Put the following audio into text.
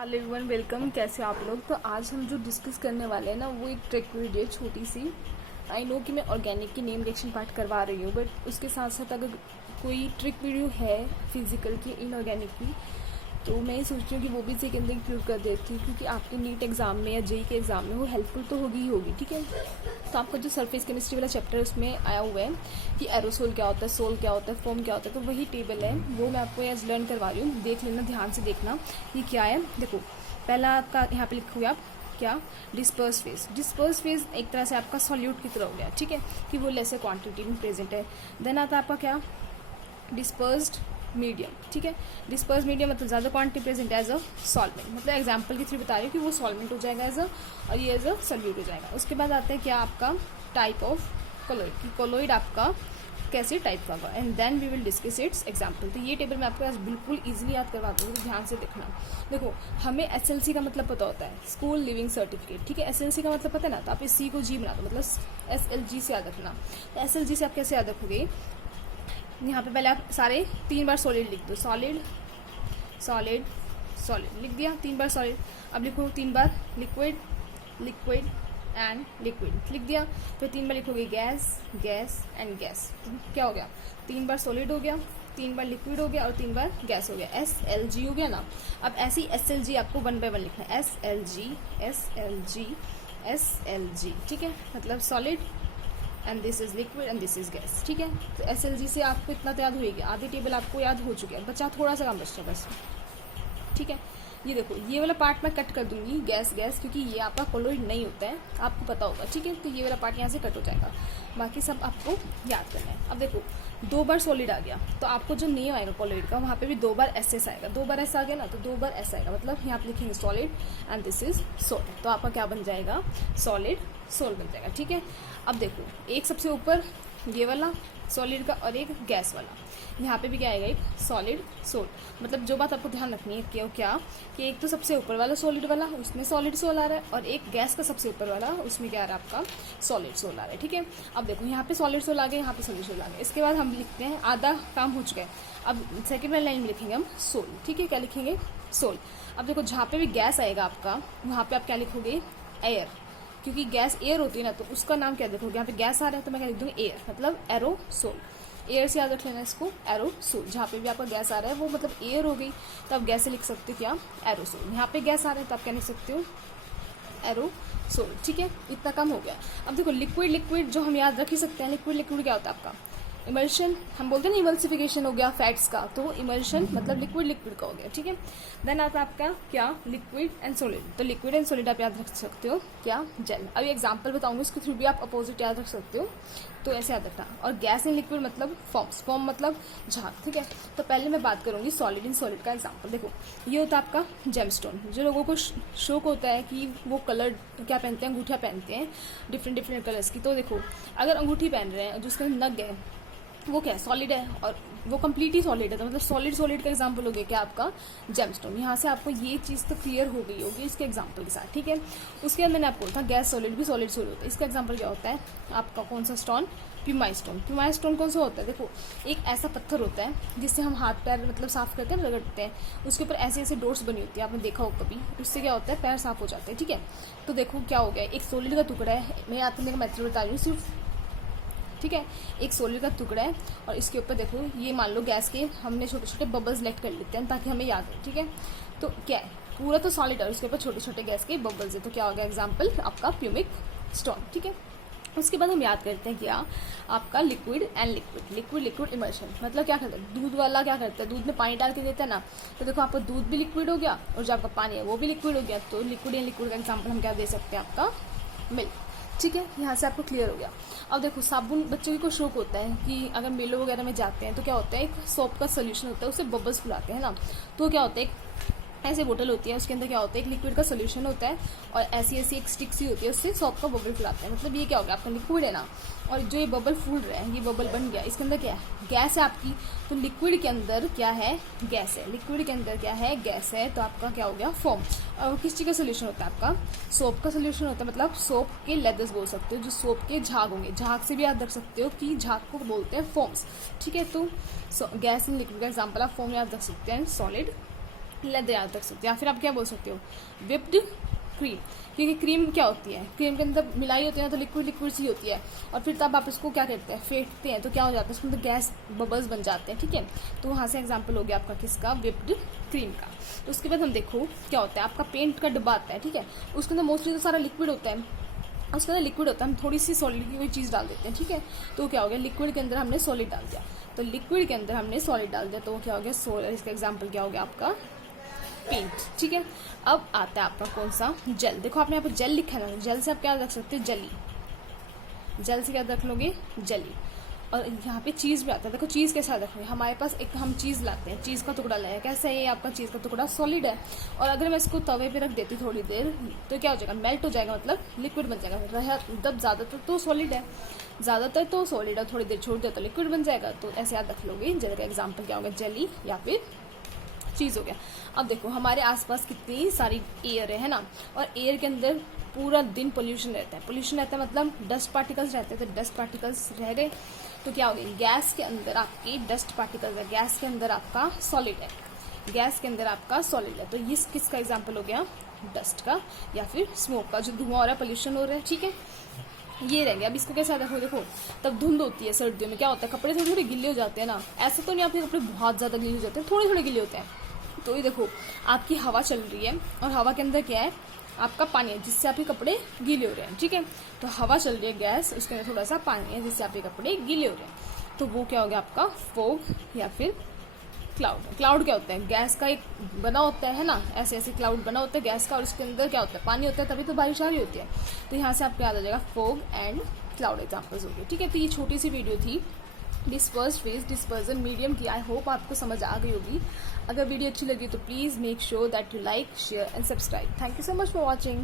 Hello everyone, welcome. कैसे हो आप लोग। तो आज हम जो डिस्कस करने वाले हैं ना, वो एक ट्रिक वीडियो छोटी सी। आई नो कि मैं ऑर्गेनिक की नेम रिएक्शन पार्ट करवा रही हूँ, बट उसके साथ साथ अगर कोई ट्रिक वीडियो है फिजिकल की, इनऑर्गेनिक की, तो मैं ये सोच रही हूँ कि वो भी सेकेंड दिन इंक्लूड कर देती हूँ, क्योंकि आपके नीट एग्जाम में या जेई के एग्जाम में वो हेल्पफुल तो होगी ही होगी। ठीक है, तो आपका जो सरफेस केमिस्ट्री वाला चैप्टर है उसमें आया हुआ है कि एरोसोल क्या होता है, सोल क्या होता है, फोम क्या होता है, तो वही टेबल है, वो मैं आपको आज लर्न करवा रही हूँ। देख लेना, ध्यान से देखना ये क्या है। देखो, पहला आपका यहाँ पे लिखोगे आप क्या, डिस्पर्स फेज। डिस्पर्स फेज एक तरह से आपका सॉल्यूट की तरह हो गया, ठीक है, कि वो लेसर क्वांटिटी में प्रेजेंट है। देन आता है आपका क्या, डिस्पर्स्ड मीडियम। ठीक है, डिस्पर्स मीडियम मतलब ज़्यादा quantity present as a solvent, मतलब एग्जांपल के थ्रू बता रही हूँ कि वो सॉल्वेंट हो जाएगा एज अ, और ये एज अ सॉल्यूट हो जाएगा। उसके बाद आता है क्या आपका, टाइप ऑफ कोलोइड, कि कोलोइड आपका कैसे टाइप का होगा, and then we will discuss its example. तो ये टेबल मैं आपको आज बिल्कुल इजीली याद करवा दूँगी, तो ध्यान से देखना। देखो, हमें एसएलसी का मतलब पता होता है, स्कूल लिविंग सर्टिफिकेट। ठीक है, एसएलसी का मतलब पता है ना, तो आप इस सी को जी बना दो, मतलब एसएलजी से याद रखना। तो एसएलजी से आप कैसे याद रखोगे, यहाँ पे पहले आप सारे 3 बार सॉलिड लिख दो, सॉलिड सॉलिड सॉलिड लिख दिया 3 बार सॉलिड। अब लिखो 3 बार लिक्विड, लिक्विड एंड लिक्विड लिख दिया। फिर 3 बार लिखोगे गैस, गैस एंड गैस। तो क्या हो गया, 3 बार सॉलिड हो गया, 3 बार लिक्विड हो गया और 3 बार गैस हो गया, SLG हो गया ना। अब ऐसी SLG आपको 1 बाय 1 लिखना है, SLG SLG SLG। ठीक है, मतलब solid and this is liquid and this is gas. ठीक है, तो SLG से आपको इतना तो याद होगी, आधी टेबल आपको याद हो चुकी है, बचा थोड़ा सा काम बचता बस। ठीक है, ये देखो, ये वाला पार्ट मैं कट कर दूंगी, गैस गैस, क्योंकि ये आपका कोलोइड नहीं होता है, आपको पता होगा। ठीक है, तो ये वाला पार्ट यहाँ से कट हो जाएगा, बाकी सब आपको याद करना है। अब देखो, 2 बार सॉलिड आ गया, तो आपको जो नेम आएगा कोलोइड का, वहाँ पे भी 2 बार SS आएगा। 2 बार S आ गया ना, तो 2 बार S आएगा, मतलब यहाँ पे लिखेंगे solid and this is sol. तो आपका क्या बन जाएगा, सॉलिड सोल बन जाएगा। ठीक है, अब देखो, एक सबसे ऊपर ये वाला सॉलिड का और एक गैस वाला, यहाँ पे भी क्या आएगा, एक सॉलिड सोल। मतलब जो बात आपको ध्यान रखनी है क्या कि एक तो सबसे ऊपर वाला सॉलिड वाला, उसमें सॉलिड सोल आ रहा है, और एक गैस का सबसे ऊपर वाला, उसमें क्या आ रहा है आपका, सॉलिड सोल आ रहा है। ठीक है, अब देखो, यहाँ पे सॉलिड सोल आ गया, यहाँ पे सॉलिड सोल आ गया। इसके बाद हम लिखते हैं, आधा काम हो चुका है। अब सेकेंड वाली लाइन में लिखेंगे हम सोल। ठीक है, क्या लिखेंगे, सोल। अब देखो, जहाँ पे भी गैस आएगा आपका, वहाँ पे आप क्या लिखोगे, एयर, क्योंकि गैस एयर होती है ना, तो उसका नाम क्या देखोगे, यहाँ पे गैस आ रहा है तो मैं क्या लिख दूंगी, एयर, मतलब एरोसोल। एयर से याद रख लेना इसको, एरोसोल। जहाँ पे भी आपका गैस आ रहा है वो मतलब एयर हो गई, तो आप गैस से लिख सकते हो क्या, एरोसोल। यहाँ पे गैस आ रहा है तो आप क्या लिख सकते हो, एरोसोल। ठीक है, इतना कम हो गया। अब देखो, लिक्विड लिक्विड जो हम याद रख ही सकते हैं, लिक्विड लिक्विड क्या होता है आपका, इमल्शन। हम बोलते हैं ना, इमल्सिफिकेशन हो गया फैट्स का, तो इमल्शन मतलब लिक्विड लिक्विड का हो गया। ठीक है, देन आता है आपका क्या, लिक्विड एंड सॉलिड। तो लिक्विड एंड सॉलिड आप याद रख सकते हो क्या, जेल। अभी एग्जांपल बताऊंगी, उसके थ्रू भी आप अपोजिट याद रख सकते हो, तो ऐसे याद रखना। और गैस एंड लिक्विड मतलब फॉर्म्स, फॉर्म मतलब झाग। ठीक है, तो पहले मैं बात करूंगी सॉलिड एंड सॉलिड का एग्जाम्पल। देखो, ये होता है आपका जेमस्टोन। जो लोगों को शौक होता है कि वो कलर क्या पहनते हैं, अंगूठियाँ पहनते हैं डिफरेंट डिफरेंट कलर्स की, तो देखो, अगर अंगूठी पहन रहे हैं जिसके नग है, वो क्या है, सॉलिड है, और वो कंप्लीटली सॉलिड है, तो मतलब सॉलिड सॉलिड का एग्जांपल हो गया क्या, आपका जेमस्टोन। यहाँ से आपको ये चीज़ तो क्लियर हो गई होगी इसके एग्जांपल के साथ। ठीक है, उसके बाद मैंने आपको बोला था गैस सॉलिड भी सॉलिड सॉलिड होता है। इसका एग्जांपल क्या होता है आपका, कौन सा स्टोन, प्यूमाई स्टोन। प्यूमाई स्टोन कौन सा होता है, देखो, एक ऐसा पत्थर होता है जिससे हम हाथ पैर मतलब साफ करके रगड़ते हैं, उसके ऊपर ऐसे ऐसे डोट्स बनी होती है, आपने देखा हो कभी, उससे क्या होता है, पैर साफ हो जाते हैं। ठीक है, तो देखो क्या हो गया, एक सॉलिड का टुकड़ा है, मैं आपको मेरा मेथड बता रही हूँ सिर्फ। ठीक है, एक सॉलिड का टुकड़ा है, और इसके ऊपर देखो, ये मान लो गैस के हमने छोटे छोटे बबल्स लेट कर लेते हैं ताकि हमें याद हो। ठीक है, तो क्या है, पूरा तो सॉलिड है, उसके ऊपर छोटे छोटे गैस के बबल्स है, तो क्या होगा एग्जाम्पल आपका प्यूमिक स्टोन। ठीक है, उसके बाद हम याद करते हैं क्या, आपका liquid and liquid, liquid liquid immersion. मतलब क्या करता है, दूध वाला क्या करता है, दूध में पानी डाल के देता है ना, तो देखो आपका दूध भी लिक्विड हो गया, और जो आपका पानी है वो भी लिक्विड हो गया, तो लिक्विड एंड लिक्विड का एग्जाम्पल हम क्या दे सकते हैं, आपका मिल्क। ठीक है, यहाँ से आपको क्लियर हो गया। अब देखो, साबुन, बच्चों को शौक होता है कि अगर मेलों वगैरह में जाते हैं तो क्या होता है, एक सोप का सोल्यूशन होता है, उससे बबल्स फुलाते हैं ना, तो क्या होता है, ऐसे बोतल होती है, उसके अंदर क्या होता है, एक लिक्विड का सोल्यूशन होता है, और ऐसी ऐसी एक स्टिक सी होती है, उससे सॉप का बबल फुलाते हैं। मतलब ये क्या हो गया, आपका लिक्विड है ना, और जो ये बबल फूल रहा है, ये बबल बन गया, इसके अंदर क्या है, गैस है आपकी। तो लिक्विड के अंदर क्या है, गैस है, लिक्विड के अंदर क्या है, गैस है, तो आपका क्या हो गया, फोम। और किस चीज़ का सोल्यूशन होता है, आपका सोप का सोल्यूशन होता है, मतलब सोप के लेदर्स बोल सकते हो, जो सोप के झाग होंगे, झाग से भी याद रख सकते हो कि झाग को बोलते हैं फोम्स। ठीक है, तो गैस एंड लिक्विड का एग्जाम्पल आप फोम याद रख सकते हैं, सॉलिड लेदर याद रख सकते हो, या फिर आप क्या बोल सकते हो, विप्ड क्रीम, क्योंकि क्रीम क्या होती है, क्रीम के अंदर मिलाई होती है ना, तो लिक्विड लिक्विड सी होती है, और फिर तब आप इसको क्या करते हैं, फेंटते हैं, तो क्या हो जाता है, उसके अंदर गैस बबल्स बन जाते हैं, ठीक है। तो वहाँ से एग्जांपल हो गया आपका किसका, विप्ड क्रीम का। तो उसके बाद हम देखो क्या होता है, आपका पेंट का डब्बा आता है, ठीक है, उसके अंदर मोस्टली तो सारा लिक्विड होता है, उसके अंदर लिक्विड होता है, हम थोड़ी सी सॉलिड की कोई चीज़ डाल देते हैं, ठीक है। तो क्या हो गया, लिक्विड के अंदर हमने सॉलिड डाल दिया, तो लिक्विड के अंदर हमने सॉलिड डाल दिया, तो क्या हो गया, इसका एग्जाम्पल क्या हो गया आपका, पेंट, ठीक है। अब आता है आपका कौन सा, जेल। देखो आपने यहाँ पर जेल लिखा है ना, जेल से आप क्या रख सकते हो, जली, जेल से क्या रख लोगे, जली। और यहाँ पे चीज़ भी आता है, देखो चीज़ के साथ रखोगे, हमारे पास एक हम चीज़ लाते हैं, चीज़ का टुकड़ा लाया, कैसा है ये आपका चीज़ का टुकड़ा, सॉलिड है, और अगर मैं इसको तवे पे रख देती थोड़ी देर, तो क्या हो जाएगा, मेल्ट हो जाएगा, मतलब लिक्विड बन जाएगा। मतलब ज़्यादातर तो सॉलिड है, ज़्यादातर तो सॉलिड है, थोड़ी देर छोड़ दे तो लिक्विड बन जाएगा। तो ऐसे याद रख लोगे, जेल का एग्जाम्पल क्या होगा, जेली या फिर चीज़ हो गया। अब देखो हमारे आसपास कितनी सारी एयर है ना, और एयर के अंदर पूरा दिन पोल्यूशन रहता है, पोल्यूशन रहता है मतलब डस्ट पार्टिकल्स रहते हैं, तो डस्ट पार्टिकल्स रह गए, तो क्या हो गया, गैस के अंदर आपके डस्ट पार्टिकल्स है, गैस के अंदर आपका सॉलिड है, गैस के अंदर आपका सॉलिड है। तो ये किसका एग्जाम्पल हो गया, डस्ट का या फिर स्मोक का, जो धुआं हो रहा है, पोल्यूशन हो रहा है, ठीक है। ये रह गया। अब इसको कैसे देखो, देखो तब धुंध होती है सर्दियों में, क्या होता है, कपड़े थोड़े थोड़े गिले हो जाते हैं ना, ऐसे तो नहीं आपके कपड़े बहुत ज़्यादा गिले हो जाते हैं, थोड़े थोड़े गिले होते हैं। तो ये देखो आपकी हवा चल रही है, और हवा के अंदर क्या है, आपका पानी है, जिससे आपके कपड़े गीले हो रहे हैं, ठीक है। तो हवा चल रही है, गैस, उसके अंदर थोड़ा सा पानी है, जिससे आपके कपड़े गीले हो रहे हैं, तो वो क्या हो गया आपका, फोग या फिर क्लाउड। क्लाउड क्या होता है, गैस का एक बना होता है ना, ऐसे ऐसे क्लाउड बना होता है गैस का, और उसके अंदर क्या होता है, पानी होता है, तभी तो बारिश आ रही होती है। तो यहाँ से आपको याद आ जाएगा फोग एंड क्लाउड एग्जाम्पल्स हो गए, ठीक है। तो ये छोटी सी वीडियो थी डिस्पर्स फेज डिस्पर्जन मीडियम की, आई होप आपको समझ आ गई होगी। अगर वीडियो अच्छी लगी तो please make sure that you like, share and subscribe. Thank you so much for watching.